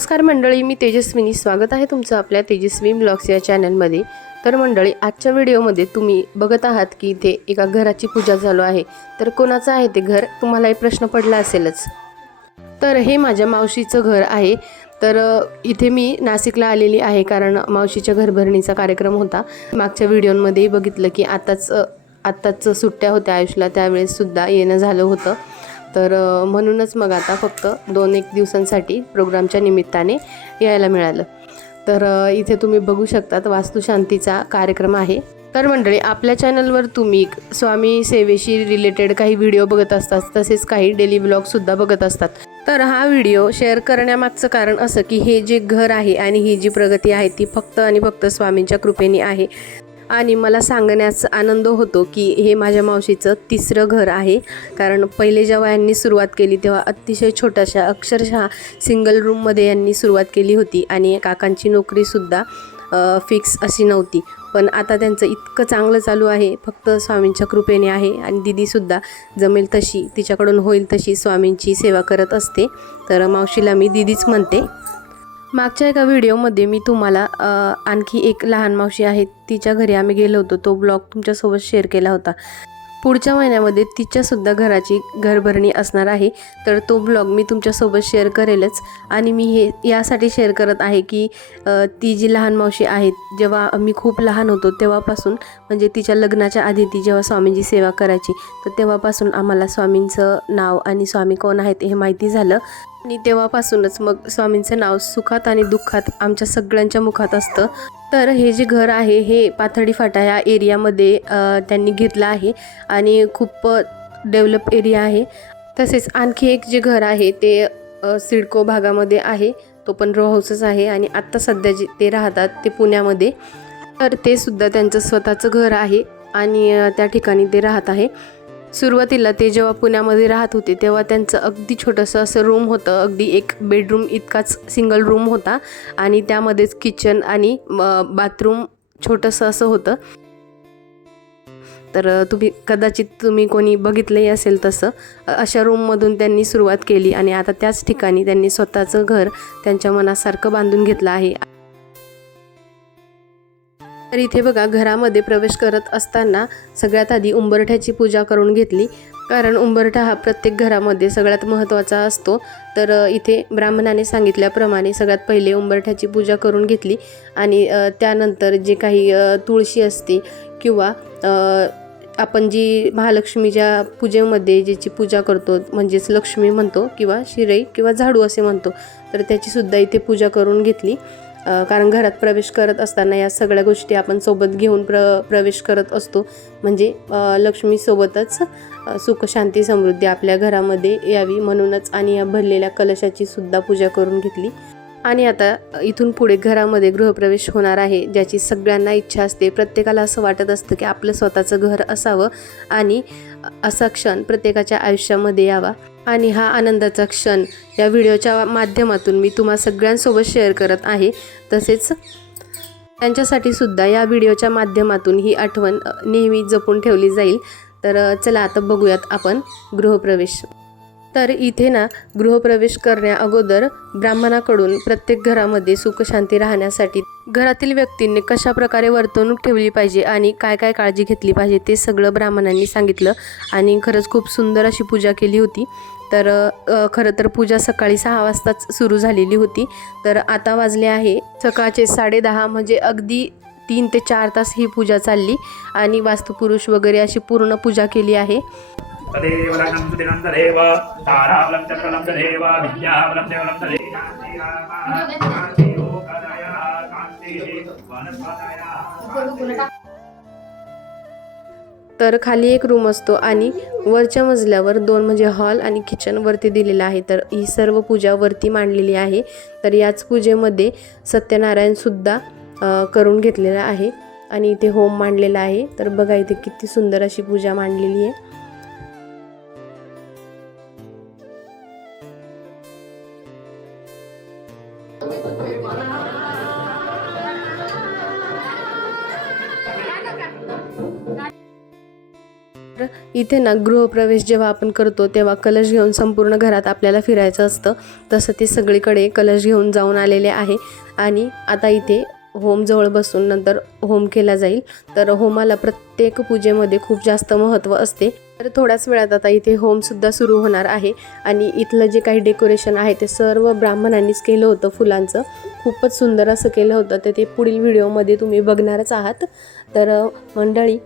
नमस्कार मंडळी मी तेजस्विनी. स्वागत आहे तुमचं आपल्या तेजस्वी ब्लॉग्स या चॅनलमध्ये. तर मंडळी आजच्या व्हिडिओमध्ये तुम्ही बघत आहात की इथे एका घराची पूजा चालू आहे. तर कोणाचं आहे ते घर? तुम्हालाही प्रश्न पडला असेलच. तर हे माझ्या मावशीचं घर आहे. तर इथे मी नाशिकला आलेली आहे कारण मावशीच्या घरभरणीचा कार्यक्रम होता. मागच्या व्हिडिओमध्ये बघितलं की आताच आत्ताच सुट्ट्या होत्या आयुषला. त्यावेळेससुद्धा येणं झालं होतं. तर म्हणूनच मग आता फक्त दोन एक दिवसांसाठी प्रोग्रामच्या निमित्ताने यायला मिळालं. तर इथे तुम्ही बघू शकतात वास्तुशांतीचा कार्यक्रम आहे. तर मंडळी आपल्या चॅनलवर तुम्ही स्वामी सेवेशी रिलेटेड काही व्हिडिओ बघत असतात तसेच काही डेली ब्लॉगसुद्धा बघत असतात. तर हा व्हिडिओ शेअर करण्यामागचं कारण असं की हे जे घर आहे आणि ही जी प्रगती आहे ती फक्त आणि फक्त स्वामींच्या कृपेने आहे. आणि मला सांगण्यास आनंद होतो की हे माझ्या मावशीचं तिसरं घर आहे. कारण पहिले जेव्हा यांनी सुरुवात केली तेव्हा अतिशय छोट्याशा अक्षरशः सिंगल रूममध्ये यांनी सुरुवात केली होती आणि काकांची नोकरीसुद्धा फिक्स अशी नव्हती. पण आता त्यांचं इतकं चांगलं चालू आहे फक्त स्वामींच्या कृपेने आहे आणि दिदीसुद्धा जमेल तशी तिच्याकडून होईल तशी स्वामींची सेवा करत असते. तर मावशीला मी दिदीच म्हणते. मागच्या एका व्हिडिओमध्ये मी तुम्हाला आणखी एक लहान मावशी आहे तिच्या घरी आम्ही गेलो होतो. तो ब्लॉग तुमच्यासोबत शेअर केला होता. पुढच्या महिन्यामध्ये तिच्यासुद्धा घराची घरभरणी असणार आहे. तर तो ब्लॉग मी तुमच्यासोबत शेअर करेलच. आणि मी हे यासाठी शेअर करत आहे की ती जी लहान मावशी आहे जेव्हा मी खूप लहान होतो तेव्हापासून म्हणजे तिच्या लग्नाच्या आधी ती जेव्हा स्वामींची सेवा करायची तर तेव्हापासून आम्हाला स्वामींचं नाव आणि स्वामी कोण आहेत हे माहिती झालं. आणि तेव्हापासूनच मग स्वामींचं नाव सुखात आणि दुःखात आमच्या सगळ्यांच्या मुखात असतं. तर हे जे घर आहे हे पाथडी फाटा या एरियामध्ये त्यांनी घेतलं आहे आणि खूप डेव्हलप एरिया आहे. तसेच आणखी एक जे घर आहे ते सिडको भागामध्ये आहे. तो पण रो हाऊसच आहे आणि आत्ता सध्या जे ते राहतात ते पुण्यामध्ये. तर ते सुद्धा त्यांचं स्वतःचं घर आहे आणि त्या ठिकाणी ते राहत आहे. सुरुवातीला ते जेव्हा पुण्यामध्ये राहत होते तेव्हा त्यांचं अगदी छोटंसं असं रूम होतं. अगदी एक बेडरूम इतकाच सिंगल रूम होता आणि त्यामध्येच किचन आणि बाथरूम छोटंसं असं होतं. तर तुम्ही कदाचित तुम्ही कोणी बघितलंही असेल तसं अशा रूममधून त्यांनी सुरुवात केली आणि आता त्याच ठिकाणी त्यांनी स्वतःचं घर त्यांच्या मनासारखं बांधून घेतलं आहे. तर इथे बघा घरामध्ये प्रवेश करत असताना सगळ्यात आधी उंबरठ्याची पूजा करून घेतली. कारण उंबरठा हा प्रत्येक घरामध्ये सगळ्यात महत्त्वाचा असतो. तर इथे ब्राह्मणाने सांगितल्याप्रमाणे सगळ्यात पहिले उंबरठ्याची पूजा करून घेतली. आणि त्यानंतर जे काही तुळशी असते किंवा आपण जी महालक्ष्मीच्या पूजेमध्ये ज्याची पूजा करतो म्हणजेच लक्ष्मी म्हणतो किंवा शिरई किंवा झाडू असे म्हणतो तर त्याचीसुद्धा इथे पूजा करून घेतली. कारण घरात प्रवेश करत असताना या सगळ्या गोष्टी आपण सोबत घेऊन प्र प्रवेश करत असतो. म्हणजे लक्ष्मीसोबतच सुख शांती समृद्धी आपल्या घरामध्ये यावी म्हणूनच आणि या भरलेल्या कलशाची सुद्धा पूजा करून घेतली. आणि आता इथून पुढे घरामध्ये गृहप्रवेश होणार आहे ज्याची सगळ्यांना इच्छा असते. प्रत्येकाला असं वाटत असतं की आपलं स्वतःचं घर असावं आणि असा क्षण प्रत्येकाच्या आयुष्यामध्ये यावा. आणि हा आनंदाचा क्षण या व्हिडिओच्या माध्यमातून मी तुम्हा सगळ्यांसोबत शेअर करत आहे. तसेच त्यांच्यासाठी सुद्धा या व्हिडिओच्या माध्यमातून ही आठवण नेहमी जपून ठेवली जाईल. तर चला आता बघूयात आपण गृहप्रवेश. तर इथे ना गृहप्रवेश करण्या अगोदर ब्राह्मणाकडून प्रत्येक घरामध्ये सुखशांती राहण्यासाठी घरातील व्यक्तींनी कशा प्रकारे वर्तणूक ठेवली पाहिजे आणि काय काय काळजी घेतली पाहिजे ते सगळं ब्राह्मणांनी सांगितलं. आणि खरंच खूप सुंदर अशी पूजा केली होती. तर खरं तर पूजा सकाळी सहा वाजताच सुरू झालेली होती. तर आता वाजले आहे सकाळचे साडेदहा म्हणजे अगदी तीन ते चार तास ही पूजा चालली. आणि वास्तुपुरुष वगैरे अशी पूर्ण पूजा केली आहे. तदेव लग्नं सुदिनं तदेव ताराबलं चक्रलं तदेव विद्याबलं देवलं तदेव तर खाली एक रूम असतो आणि वरच्या मजल्यावर दोन म्हणजे हॉल आणि किचन वरती दिलेलं आहे. तर ही सर्व पूजा वरती मांडलेली आहे. तर याच पूजेमध्ये सत्यनारायणसुद्धा करून घेतलेला आहे. आणि इथे होम मांडलेला आहे. तर बघा इथे किती सुंदर अशी पूजा मांडलेली आहे. इथे ना गृहप्रवेश जेव्हा आपण करतो तेव्हा कलश घेऊन संपूर्ण घरात आपल्याला फिरायचं असतं. तसं ते सगळीकडे कलश घेऊन जाऊन आलेले आहे. आणि आता इथे होम जवळ बसून नंतर होम केला जाईल. तर होमाला प्रत्येक पूजेमध्ये खूप जास्त महत्त्व असते. तर थोड्याच वेळात आता इथे होमसुद्धा सुरू होणार आहे. आणि इथलं जे काही डेकोरेशन आहे ते सर्व ब्राह्मणांनीच केलं होतं फुलांचं. खूपच सुंदर असं केलं होतं. तर ते पुढील व्हिडिओमध्ये तुम्ही बघणारच आहात. तर मंडळी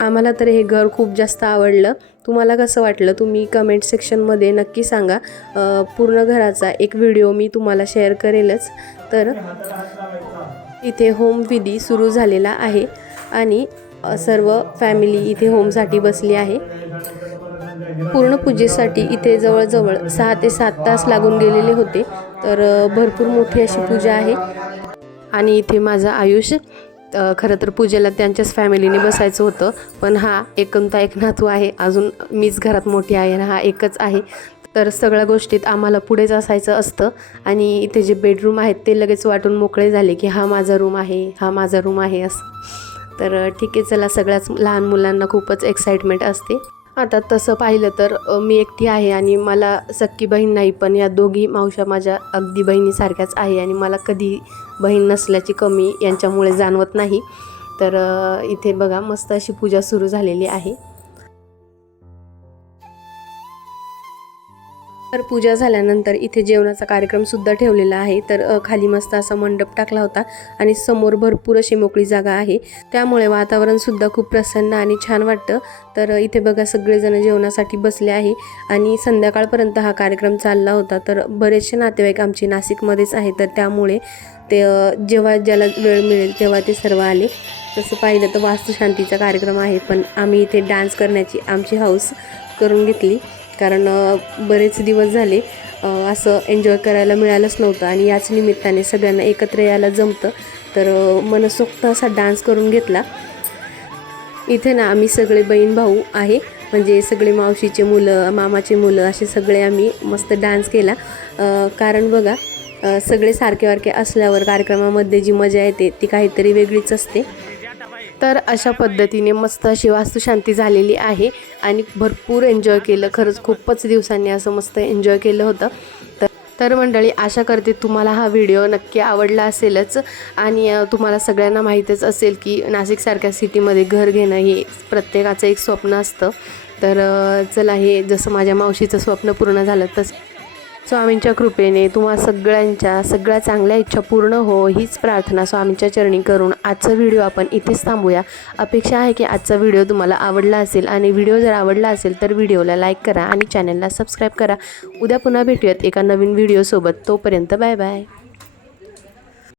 आम्हाला तर हे घर खूप जास्त आवडलं. तुम्हाला कसं वाटलं तुम्ही कमेंट सेक्शनमध्ये नक्की सांगा. पूर्ण घराचा एक व्हिडिओ मी तुम्हाला शेअर करेलच. तर इथे होम विधी सुरू झालेला आहे आणि सर्व फॅमिली इथे होमसाठी बसली आहे. पूर्ण पूजेसाठी इथे जवळजवळ सहा ते सात तास लागून गेलेले होते तर भरपूर मोठी अशी पूजा आहे. आणि इथे माझं आयुष्य खरं तर पूजेला त्यांच्याच फॅमिलीने बसायचं होतं पण हा एकंता एक नातू आहे. अजून मीच घरात मोठी आहे आणि हा एकच आहे. तर सगळ्या गोष्टीत आम्हाला पुढेच असायचं असतं. आणि इथे जे बेडरूम आहेत ते लगेच वाटून मोकळे झाले की हा माझा रूम आहे हा माझा रूम आहे असं. तर ठीक आहे चला सगळ्याच लहान मुलांना खूपच एक्साइटमेंट असते. आता तसं पाहिलं तर मी एकटी आहे आणि मला सक्की बहीण नाही पण या दोघी मावशा माझ्या अगदी बहिणीसारख्याच आहे आणि मला कधी बहीण नसल्याची कमी यांच्यामुळे जाणवत नाही. तर इथे बघा मस्त अशी पूजा सुरू झालेली आहे. तर पूजा झाल्यानंतर इथे जेवणाचा कार्यक्रम सुद्धा ठेवलेला आहे. तर खाली मस्त असा मंडप टाकला होता आणि समोर भरपूर अशी मोकळी जागा आहे. त्यामुळे वातावरण सुद्धा खूप प्रसन्न आणि छान वाटतं. तर इथे बघा सगळेजण जेवणासाठी बसले आहे आणि संध्याकाळपर्यंत हा कार्यक्रम चालला होता. तर बरेचसे नातेवाईक आमचे नाशिकमध्येच आहे तर त्यामुळे ते जेव्हा ज्याला वेळ मिळेल तेव्हा ते सर्व आले. तसं पाहिलं तर वास्तुशांतीचा कार्यक्रम आहे पण आम्ही इथे डान्स करण्याची आमची हाऊस करून घेतली. कारण बरेच दिवस झाले असं एन्जॉय करायला मिळालंच नव्हतं आणि याच निमित्ताने सगळ्यांना एकत्र यायला जमतं. तर मनसोक्त असा डान्स करून घेतला. इथे ना आम्ही सगळे बहीण भाऊ आहे. म्हणजे सगळे मावशीचे मुलं मामाचे मुलं असे सगळे आम्ही मस्त डान्स केला. कारण बघा सगळे सारखे वारखे असल्यावर कार्यक्रमामध्ये जी मजा येते ती काहीतरी वेगळीच असते. तर अशा पद्धतीने मस्त अशी वास्तुशांती झालेली आहे आणि भरपूर एन्जॉय केलं. खरंच खूपच दिवसांनी असं मस्त एन्जॉय केलं होतं. तर तर मंडळी आशा करते तुम्हाला हा व्हिडिओ नक्की आवडला असेलच. आणि तुम्हाला सगळ्यांना माहीतच असेल की नाशिकसारख्या सिटीमध्ये घर घेणं हे प्रत्येकाचं एक स्वप्न असतं. तर चला हे जसं माझ्या मावशीचं स्वप्न पूर्ण झालं तसं स्वामींच्या कृपेने तुम्हा सगळ्यांच्या सगळ्या चांगल्या इच्छा पूर्ण हो हीच प्रार्थना स्वामींच्या चरणी करून आजचा व्हिडिओ आपण इथेच थांबूया. अपेक्षा आहे की आजचा व्हिडिओ तुम्हाला आवडला असेल आणि व्हिडिओ जर आवडला असेल तर व्हिडिओला लाईक करा आणि चॅनलला सबस्क्राईब करा. उद्या पुन्हा भेटूयात एका नवीन व्हिडिओसोबत. तोपर्यंत बाय बाय.